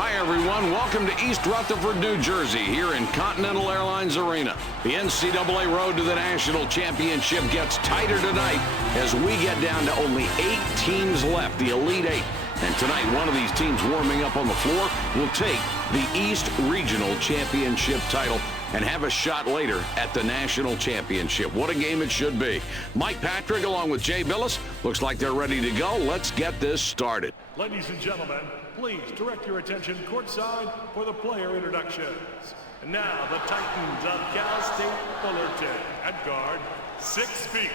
Hi, everyone. Welcome to East Rutherford, New Jersey, here in Continental Airlines Arena. The NCAA road to the national championship gets tighter tonight as we get down to only 8 teams left, the Elite Eight. And tonight, one of these teams warming up on the floor will take the East Regional Championship title and have a shot later at the national championship. What a game it should be. Mike Patrick along with Jay Billis. Looks like they're ready to go. Let's get this started. Ladies and gentlemen, please direct your attention courtside for the player introductions. And now the Titans of Cal State Fullerton. At guard, 6 feet,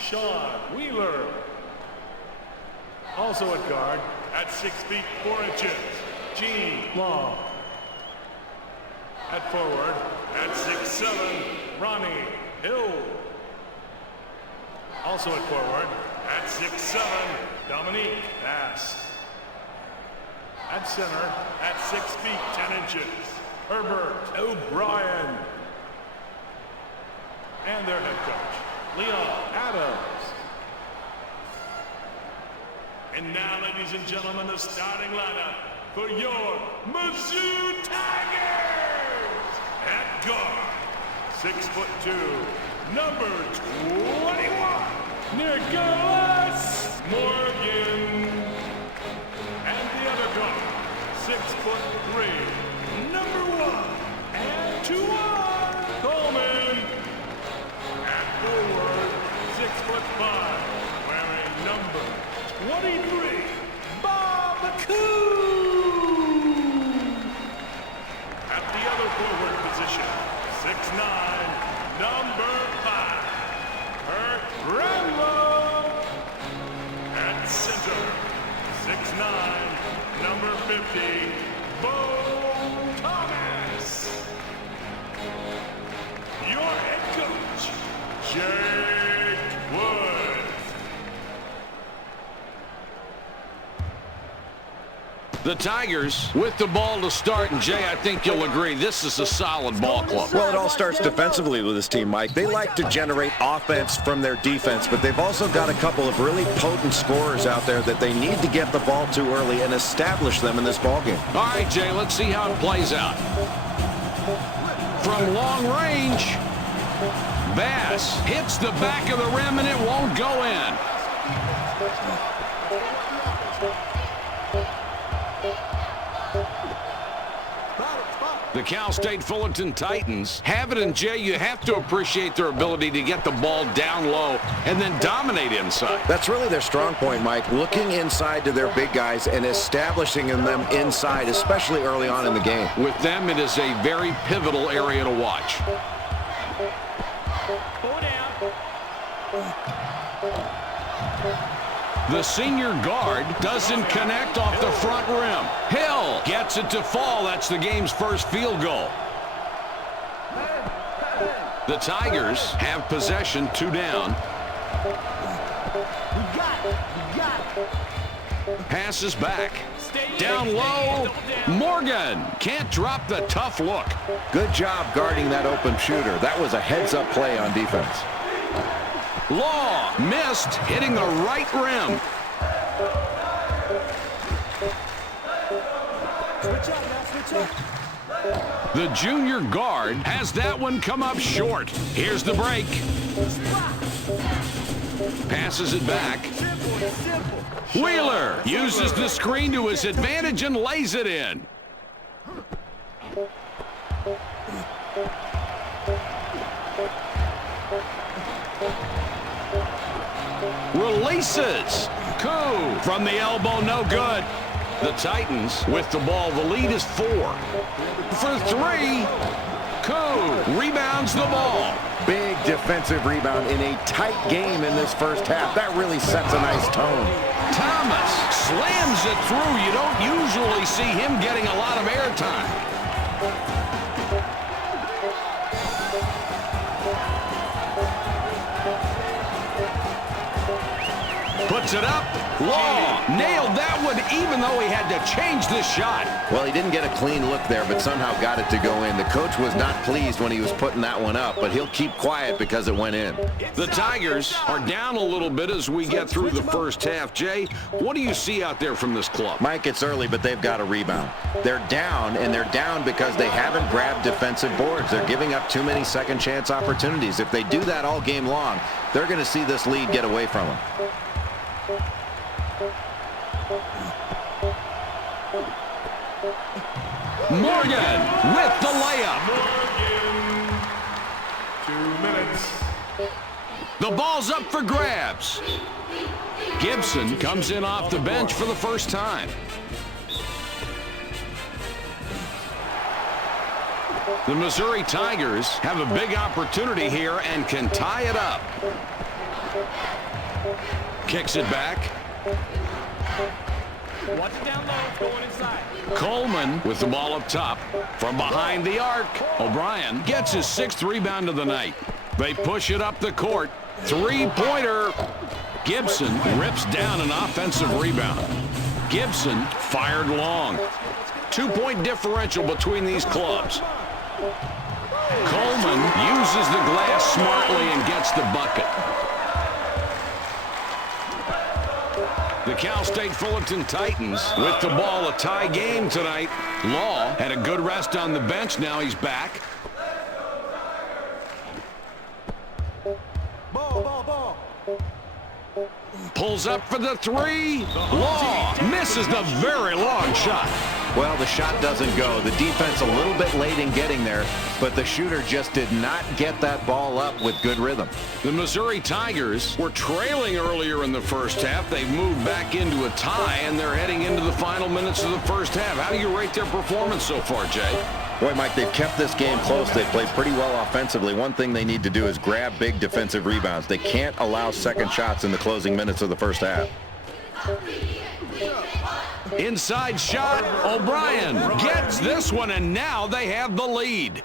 Sean Wheeler. Also at guard, at 6 feet 4 inches, Gene Long. At forward, at 6'7", Ronnie Hill. Also at forward, at 6'7", Dominique Bass. At center, at 6 feet 10 inches, Herbert O'Brien. And their head coach, Leon Adams. And now, ladies and gentlemen, the starting lineup for your Mizzou Tigers. At guard, 6'2", number 21, Nicholas Morgan. And the other guard, 6'3", number 1, and 2-1, Coleman. At forward, 6'5", wearing number 23, Bob Coon. At the other forward position, 6'9", number 5, Kurt Rambo. At center, 6'9", number 50, Bo Thomas. Your head coach, Jake Woods. The Tigers with the ball to start, and Jay, I think you'll agree, this is a solid ball club. Well, it all starts defensively with this team, Mike. They like to generate offense from their defense, but they've also got a couple of really potent scorers out there that they need to get the ball to early and establish them in this ballgame. All right, Jay, let's see how it plays out. From long range, Bass hits the back of the rim, and it won't go in. The Cal State Fullerton Titans have it, and Jay, you have to appreciate their ability to get the ball down low and then dominate inside. That's really their strong point, Mike, looking inside to their big guys and establishing them inside, especially early on in the game. With them, it is a very pivotal area to watch. The senior guard doesn't connect off the front rim. Hill gets it to fall. That's the game's first field goal. The Tigers have possession, 2 down. Passes back. Down low. Morgan can't drop the tough look. Good job guarding that open shooter. That was a heads-up play on defense. Law missed, hitting the right rim. The junior guard has that one come up short. Here's the break. Passes it back. Wheeler uses the screen to his advantage and lays it in. Releases. Koo from the elbow, no good. The Titans with the ball. The lead is 4. For 3. Koo rebounds the ball. Big defensive rebound in a tight game in this first half. That really sets a nice tone. Thomas slams it through. You don't usually see him getting a lot of airtime. Puts it up. Law nailed that one even though he had to change the shot. Well, he didn't get a clean look there, but somehow got it to go in. The coach was not pleased when he was putting that one up, but he'll keep quiet because it went in. The Tigers are down a little bit as we get through the first half. Jay, what do you see out there from this club? Mike, it's early, but they've got a rebound. They're down, and they're down because they haven't grabbed defensive boards. They're giving up too many second chance opportunities. If they do that all game long, they're going to see this lead get away from them. Morgan with the layup. Morgan, 2 minutes. The ball's up for grabs. Gibson comes in off the bench for the first time. The Missouri Tigers have a big opportunity here and can tie it up. Kicks it back. Watch it down low, going inside. Coleman with the ball up top. From behind the arc, O'Brien gets his 6th rebound of the night. They push it up the court. Three-pointer. Gibson rips down an offensive rebound. Gibson fired long. 2-point differential between these clubs. Coleman uses the glass smartly and gets the bucket. The Cal State Fullerton Titans with the ball, a tie game tonight. Law had a good rest on the bench. Now he's back. Ball. Pulls up for the three. Law misses the very long shot. Well, the shot doesn't go. The defense a little bit late in getting there, but the shooter just did not get that ball up with good rhythm. The Missouri Tigers were trailing earlier in the first half. They've moved back into a tie, and they're heading into the final minutes of the first half. How do you rate their performance so far, Jay? Boy, Mike, they've kept this game close. They've played pretty well offensively. One thing they need to do is grab big defensive rebounds. They can't allow second shots in the closing minutes of the first half. Inside shot. O'Brien gets this one, and now they have the lead.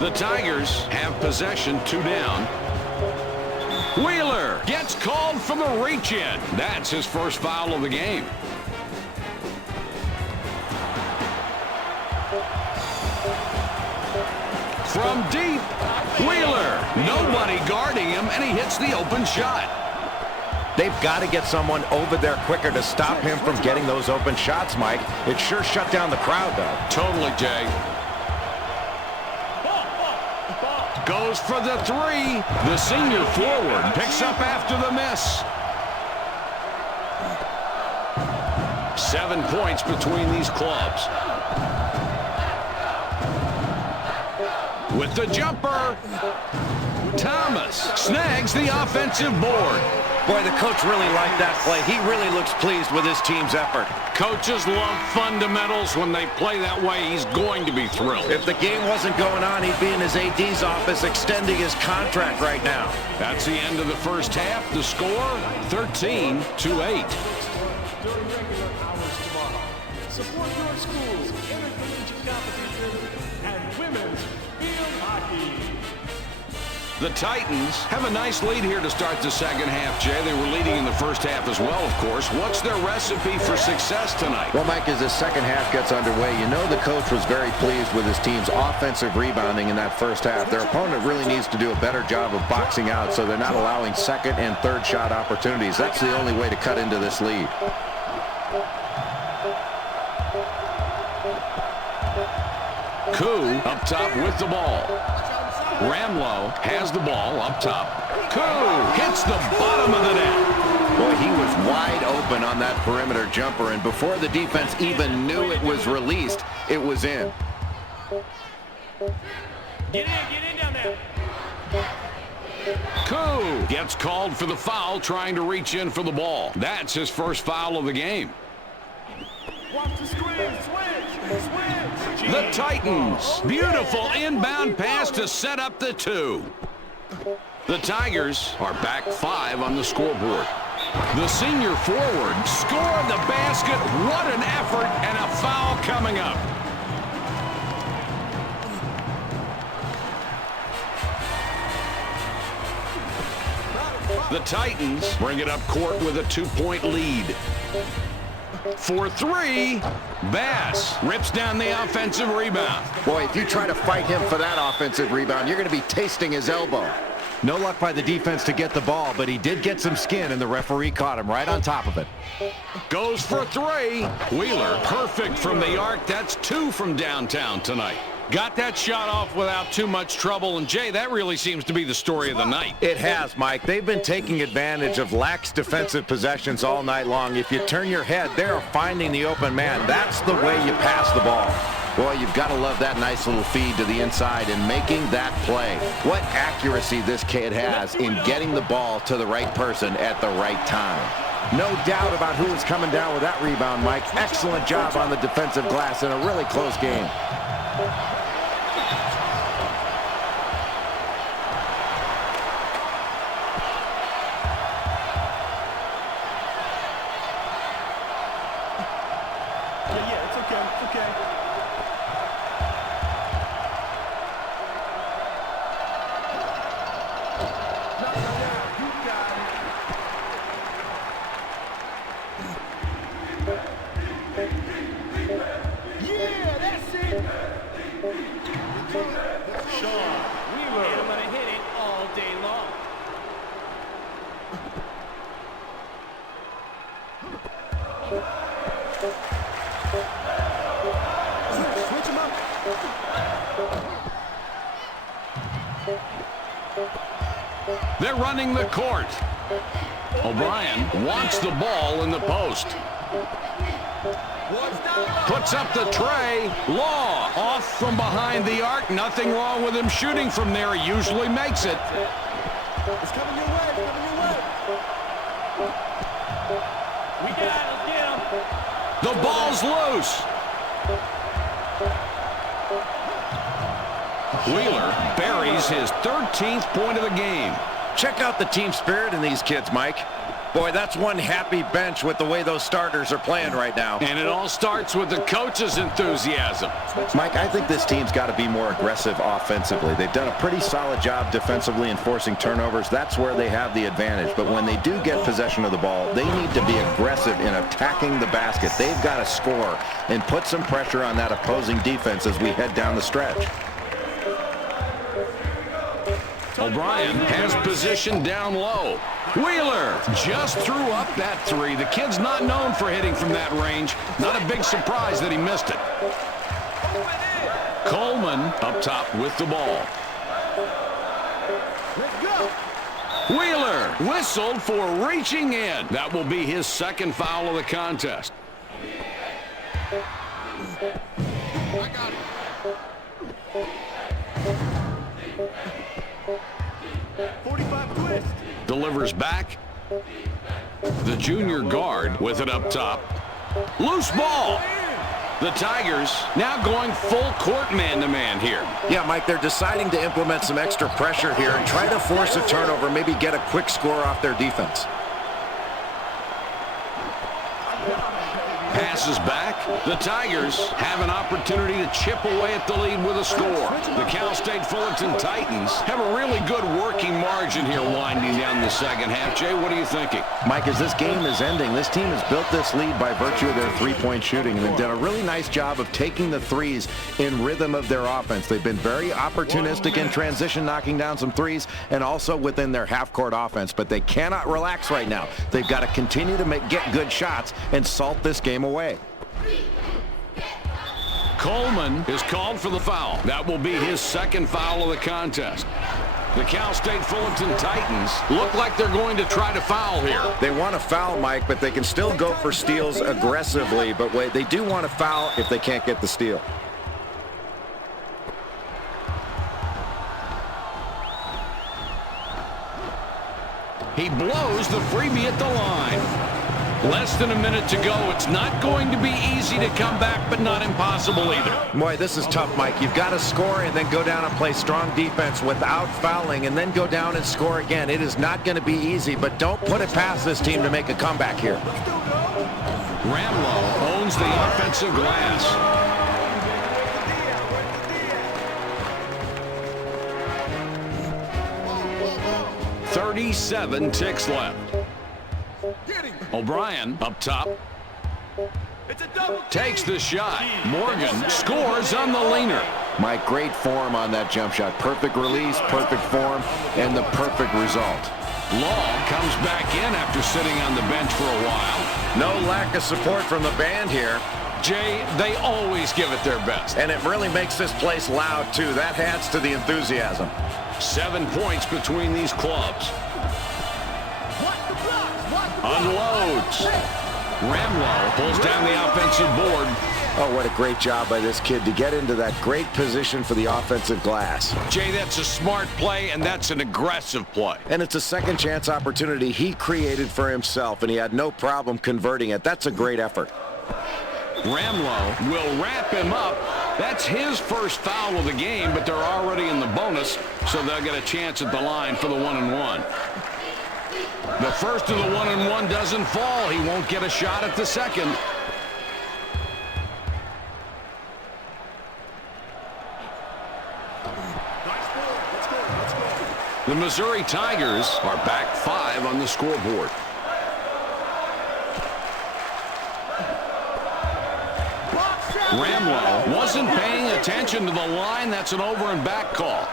The Tigers have possession, 2 down. Wheeler gets called for the reach-in. That's his first foul of the game. From deep, Wheeler, nobody guarding him, and he hits the open shot. They've got to get someone over there quicker to stop him from getting those open shots, Mike. It sure shut down the crowd, though. Totally, Jay. Goes for the three. The senior forward picks up after the miss. 7 points between these clubs. With the jumper, Thomas snags the offensive board. Boy, the coach really liked that play. He really looks pleased with his team's effort. Coaches love fundamentals. When they play that way, he's going to be thrilled. If the game wasn't going on, he'd be in his AD's office extending his contract right now. That's the end of the first half. The score, 13-8. During regular hours tomorrow. Support your school's intercollegiate competition and women's field hockey. The Titans have a nice lead here to start the second half, Jay. They were leading in the first half as well, of course. What's their recipe for success tonight? Well, Mike, as the second half gets underway, you know the coach was very pleased with his team's offensive rebounding in that first half. Their opponent really needs to do a better job of boxing out so they're not allowing second and third shot opportunities. That's the only way to cut into this lead. Koo up top with the ball. Ramlow has the ball up top. Koo hits the bottom of the net. Boy, he was wide open on that perimeter jumper, and before the defense even knew it was released, it was in. Get in down there. Koo gets called for the foul, trying to reach in for the ball. That's his first foul of the game. Watch the screen, switch. The Titans, beautiful inbound pass to set up the 2. The Tigers are back 5 on the scoreboard. The senior forward scored the basket. What an effort, and a foul coming up. The Titans bring it up court with a 2-point lead. For three, Bass rips down the offensive rebound. Boy, if you try to fight him for that offensive rebound, you're going to be tasting his elbow. No luck by the defense to get the ball, but he did get some skin, and the referee caught him right on top of it. Goes for three. Wheeler, perfect from the arc. That's 2 from downtown tonight. Got that shot off without too much trouble, and Jay, that really seems to be the story of the night. It has, Mike. They've been taking advantage of lax defensive possessions all night long. If you turn your head, they're finding the open man. That's the way you pass the ball. Boy, you've got to love that nice little feed to the inside and making that play. What accuracy this kid has in getting the ball to the right person at the right time. No doubt about who is coming down with that rebound, Mike. Excellent job on the defensive glass in a really close game. They're running the court. O'Brien wants the ball in the post. Puts up the tray. Law off from behind the arc. Nothing wrong with him shooting from there. He usually makes it. It's coming your way. Coming your way. We got it. Let's get him. The ball's loose. Wheeler buries his 13th point of the game. Check out the team spirit in these kids, Mike. Boy, that's one happy bench with the way those starters are playing right now. And it all starts with the coach's enthusiasm. Mike, I think this team's got to be more aggressive offensively. They've done a pretty solid job defensively and forcing turnovers. That's where they have the advantage. But when they do get possession of the ball, they need to be aggressive in attacking the basket. They've got to score and put some pressure on that opposing defense as we head down the stretch. O'Brien has position down low. Wheeler just threw up that three. The kid's not known for hitting from that range. Not a big surprise that he missed it. Coleman up top with the ball. Wheeler whistled for reaching in. That will be his second foul of the contest. I got it. Delivers back. The junior guard with it up top. Loose ball. The Tigers now going full court man-to-man here. Yeah, Mike, they're deciding to implement some extra pressure here and try to force a turnover, maybe get a quick score off their defense. Passes back. The Tigers have an opportunity to chip away at the lead with a score. The Cal State Fullerton Titans have a really good working margin here winding down the second half. Jay, what are you thinking? Mike, as this game is ending, this team has built this lead by virtue of their three-point shooting, and they've done a really nice job of taking the threes in rhythm of their offense. They've been very opportunistic in transition, knocking down some threes, and also within their half-court offense. But they cannot relax right now. They've got to continue to get good shots and salt this game away. Coleman is called for the foul. That will be his second foul of the contest. The Cal State Fullerton Titans look like they're going to try to foul here. They want to foul, Mike, but they can still go for steals aggressively. But they do want to foul if they can't get the steal. He blows the freebie at the line. Less than a minute to go. It's not going to be easy to come back, but not impossible either. Boy, this is tough, Mike. You've got to score and then go down and play strong defense without fouling and then go down and score again. It is not going to be easy, but don't put it past this team to make a comeback here. Ramlow owns the offensive glass. 37 ticks left. O'Brien up top. Takes the shot. Morgan scores on the leaner. Mike, great form on that jump shot. Perfect release, perfect form, and the perfect result. Law comes back in after sitting on the bench for a while. No lack of support from the band here. Jay, they always give it their best. And it really makes this place loud, too. That adds to the enthusiasm. 7 points between these clubs. Unloads. Ramlow pulls down the offensive board. Oh, what a great job by this kid to get into that great position for the offensive glass. Jay, that's a smart play, and that's an aggressive play. And it's a second chance opportunity he created for himself, and he had no problem converting it. That's a great effort. Ramlow will wrap him up. That's his first foul of the game, but they're already in the bonus, so they'll get a chance at the line for the 1-and-1. The first of the 1-and-1 doesn't fall. He won't get a shot at the second. The Missouri Tigers are back 5 on the scoreboard. Ramlow wasn't paying attention to the line. That's an over and back call.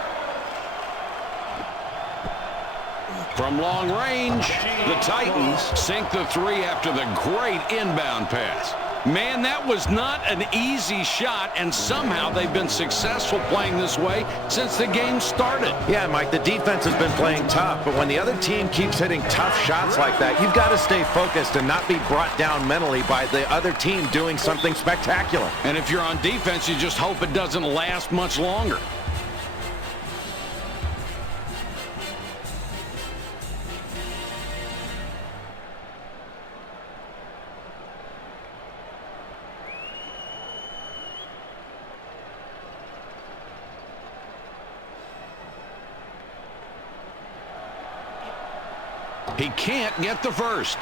From long range, the Titans sink the 3 after the great inbound pass. Man, that was not an easy shot, and somehow they've been successful playing this way since the game started. Yeah, Mike, the defense has been playing tough, but when the other team keeps hitting tough shots like that, you've got to stay focused and not be brought down mentally by the other team doing something spectacular. And if you're on defense, you just hope it doesn't last much longer. He can't get the first.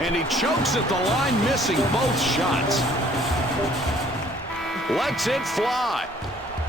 And he chokes at the line, missing both shots. Lets it fly.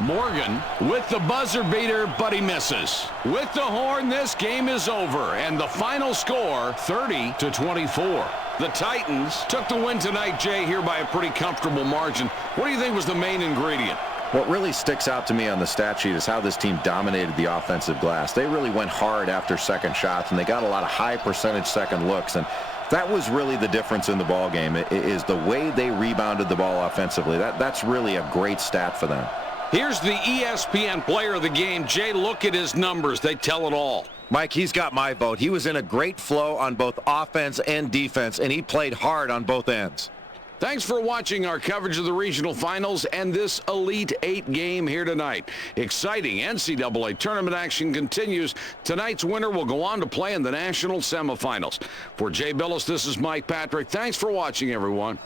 Morgan with the buzzer beater, but he misses. With the horn, this game is over, and the final score, 30-24. The Titans took the win tonight, Jay, here by a pretty comfortable margin. What do you think was the main ingredient? What really sticks out to me on the stat sheet is how this team dominated the offensive glass. They really went hard after second shots, and they got a lot of high percentage second looks. And that was really the difference in the ball game. It is the way they rebounded the ball offensively. That's really a great stat for them. Here's the ESPN player of the game. Jay, look at his numbers. They tell it all. Mike, he's got my vote. He was in a great flow on both offense and defense, and he played hard on both ends. Thanks for watching our coverage of the regional finals and this Elite 8 game here tonight. Exciting NCAA tournament action continues. Tonight's winner will go on to play in the national semifinals. For Jay Billis, this is Mike Patrick. Thanks for watching, everyone.